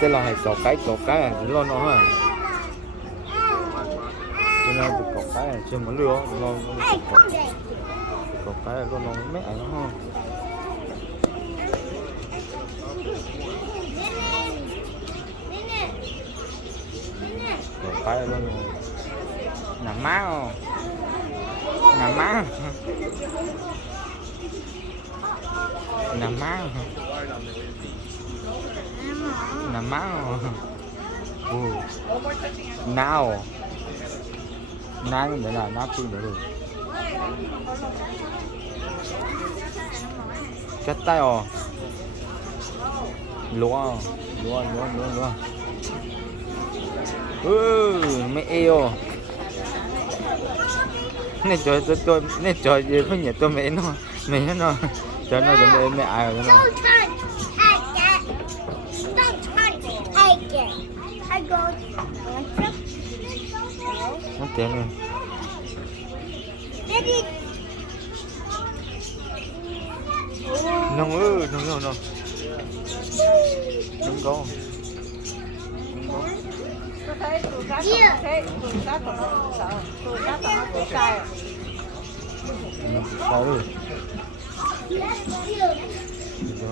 Thế là hay có cái à, lo nó hả? Cho nên có cái này chưa muốn lừa, lo có cái là lo mấy ảnh nó ha. Có cái là lo nằm má không? Nằm má. Nằm má. Nằm má. Nào. Nang để là nắp phương được. Cắt tay rồi. Lúa. Mẹ yêu. Nên tôi nên trời gì có nhẹ tôi mẹ nó cho nó mẹ ai rồi nó. Nó tiền rồi. Nông no. Đừng có. Tôi thấy tụi cá còn nó sợ, tụi cá còn nó tụi cay. Sao rồi?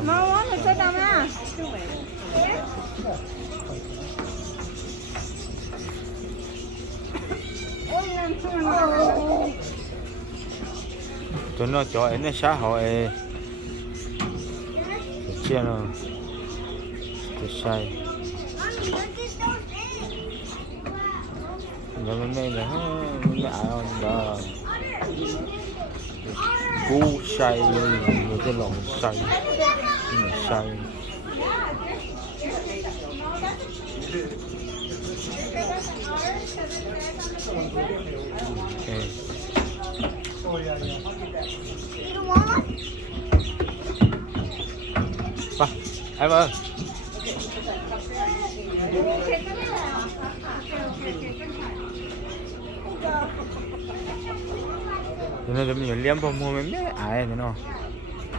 Mau quá thì sẽ đâu nha. Tụi nó cho em xã hội chia nó sai rồi mẹ là mẹ ai đó cú sai người cái lòng sai sai ba em ơi nó giống như liếm vào mua mấy ai thế nó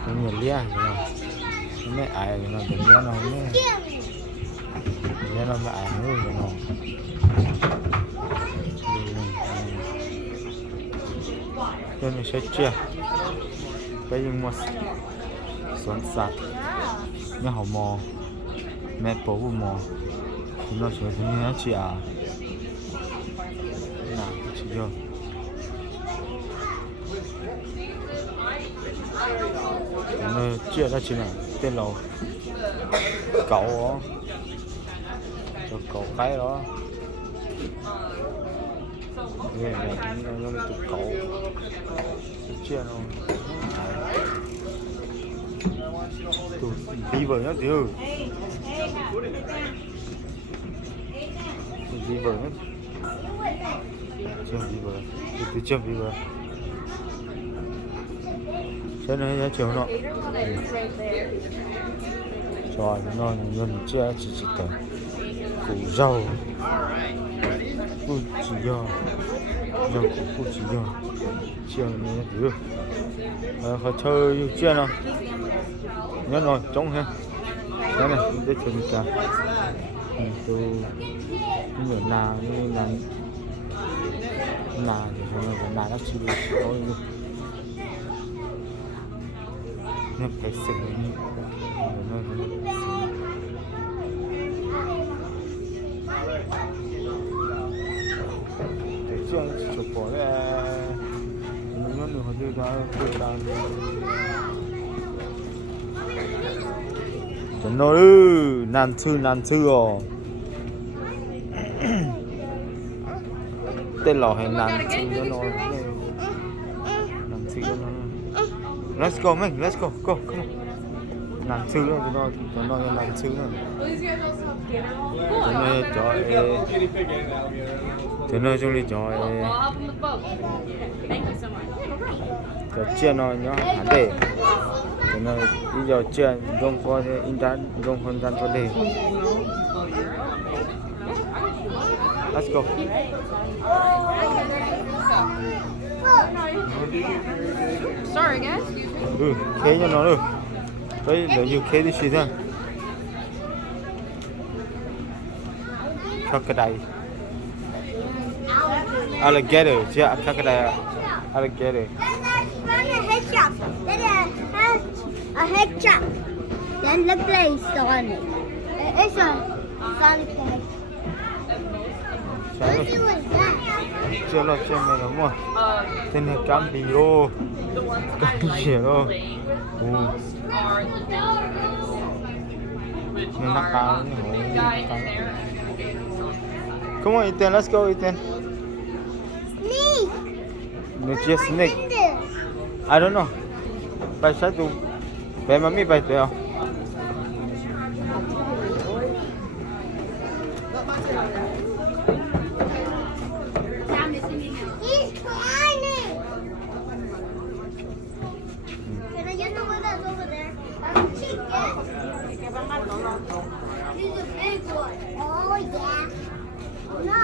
giống như liếm thế nó mấy ai thế nó giống như nó mấy nó ai nữa thế nó cho nên sẽ chia cái gì mà xoắn sạt nó hậu mò mẹ bố của mò nó sẽ thế này chị à nào chị chưa nó chia ra chị này tên là cậu đó cho cậu cái đó nghe là nó tụi cậu chia nó tụi beaver nhá tiểu tụi beaver nhá chưa beaver cho nên nó chiều nó rồi nó chia chỉ tờ củ rau củ chỉ do củ chỉ do chiều này được họ chơi chia nào nhớ rồi trống ha cái này để thử cả từ người nào như là thì nó đã chịu thôi nó phải xử lý để chưa chụp bỏ ra nó được hơi ra từ đàn chuẩn rồi nan thư rồi tên lò hay nan thư nó nan thư nó let's go man let's go come on nan thư nó nó nan thư nó cho nó trong đi cho chia nó nhá hẳn để cho nó bây giờ chia không có internet không không gian có để let's go Sorry guys. Khế cho nó được. Đấy, để nhiều khế đi xịt ra. crocodile alligator yeah crocodile alligator Found a head shop. Then it has a head shop. Then the place Sonic. It's a Sonic head. Sao Let's see what's that. chưa là xem này đúng không tên là Gambino Gambino nhưng nó cao come on Ethan let's go Ethan Snake. it's just snake What's in this? I don't know bay sát tu bé mami bay theo He's climbing. Can I get the one that's over there? That's a chicken. He's a big one. Oh yeah. No.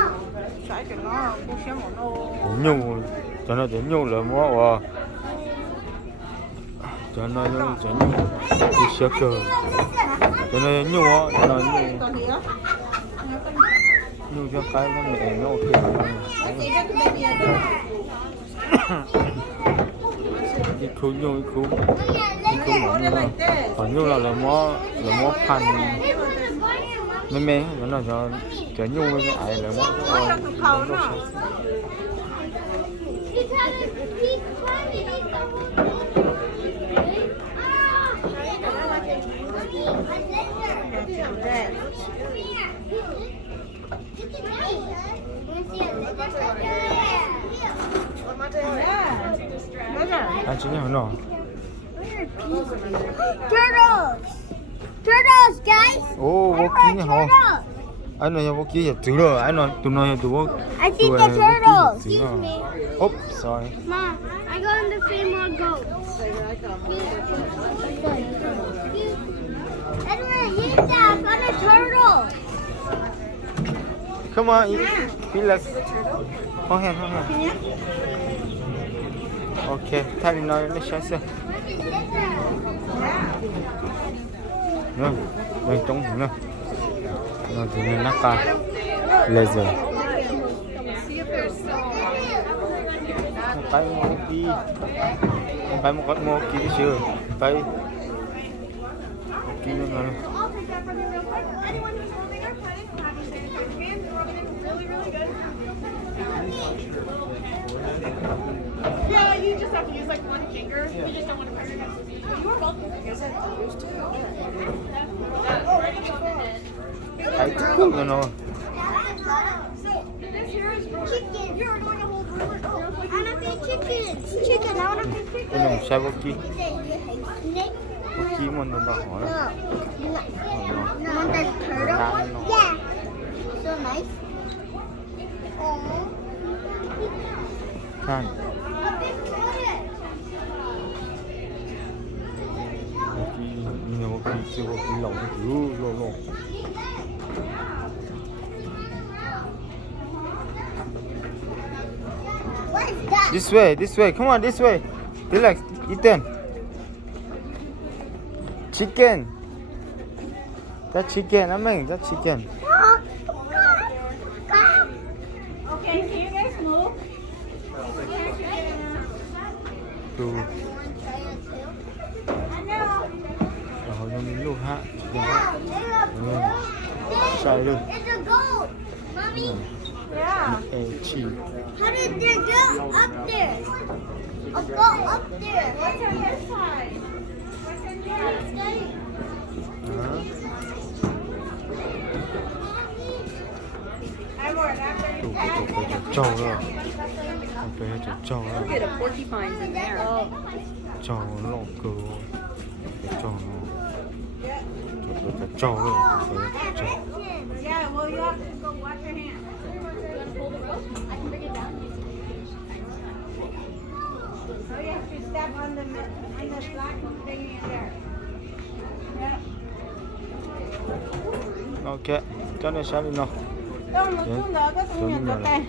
Sải cho nó cô xem một nô. nhu cho nó để nhu là mua và cho nó đi sơ cờ cho nó nhu á cho nó Còn gì á? nhu cho cái nó mẹ nó kia đi khu nhu đi khu mỏ nhu là còn nhu là mua pan mẹ nó cho nhu với ai là mua Tụi khâu nó. He's climbing. anh chỉ nhớ nó Turtles, guys. ô vô ký nhá hả anh nói vô ký giờ từ rồi anh nói tụi nó tụi vô I see the turtles. Excuse me. Oops, sorry. Mom, I got on the same more goats. Edward, he's that on a turtle. Come on, relax. Hold hand. Okay, Tally nói lấy sáng xem. Rồi, đây trống nữa. Rồi thì nên nắp ca laser. Phải mua ký, phải một con mua ký chưa? Phải ký nữa. Anyone who's holding our planet can have these hands. Your hands are getting really, really good. Yeah, you just have to use like one finger. You just don't want to press your hands. You are welcome. I guess I used to. Phải thức nữa nó. Chicken. You're going to hold river. I want to be chicken. Chicken. I want to be chicken. Cái này sai vô ký. Snake? Vô ký mà nó bảo hỏi. No. You want that turtle one? Yeah. So nice. Kan. A big toilet. Vô ký, nhìn vô ký, chưa vô ký lỏng thứ lô. What is that? This way. Come on, this way. Relax, Ethan. Chicken. That's chicken. I mean, that's chicken. Okay, can you guys move? Từ. Rồi nó đi luôn ha. Sai luôn. It's a goat. Mommy, Yeah. Ê chi. how did they go up there? A goat up there. What's on this side? Edward, after you Tụi phải trâu rồi. Phải trâu rồi. Look at the porcupines in there. Trâu nó cơ. Trâu nó. Phải trâu rồi. Phải trâu. Yeah, well, you have to go wash your hands. So you have to step on the black thing in there. Yeah. Ok, cho nên sao đi nào. Đâu mà xuống đó, có xuống nhà tôi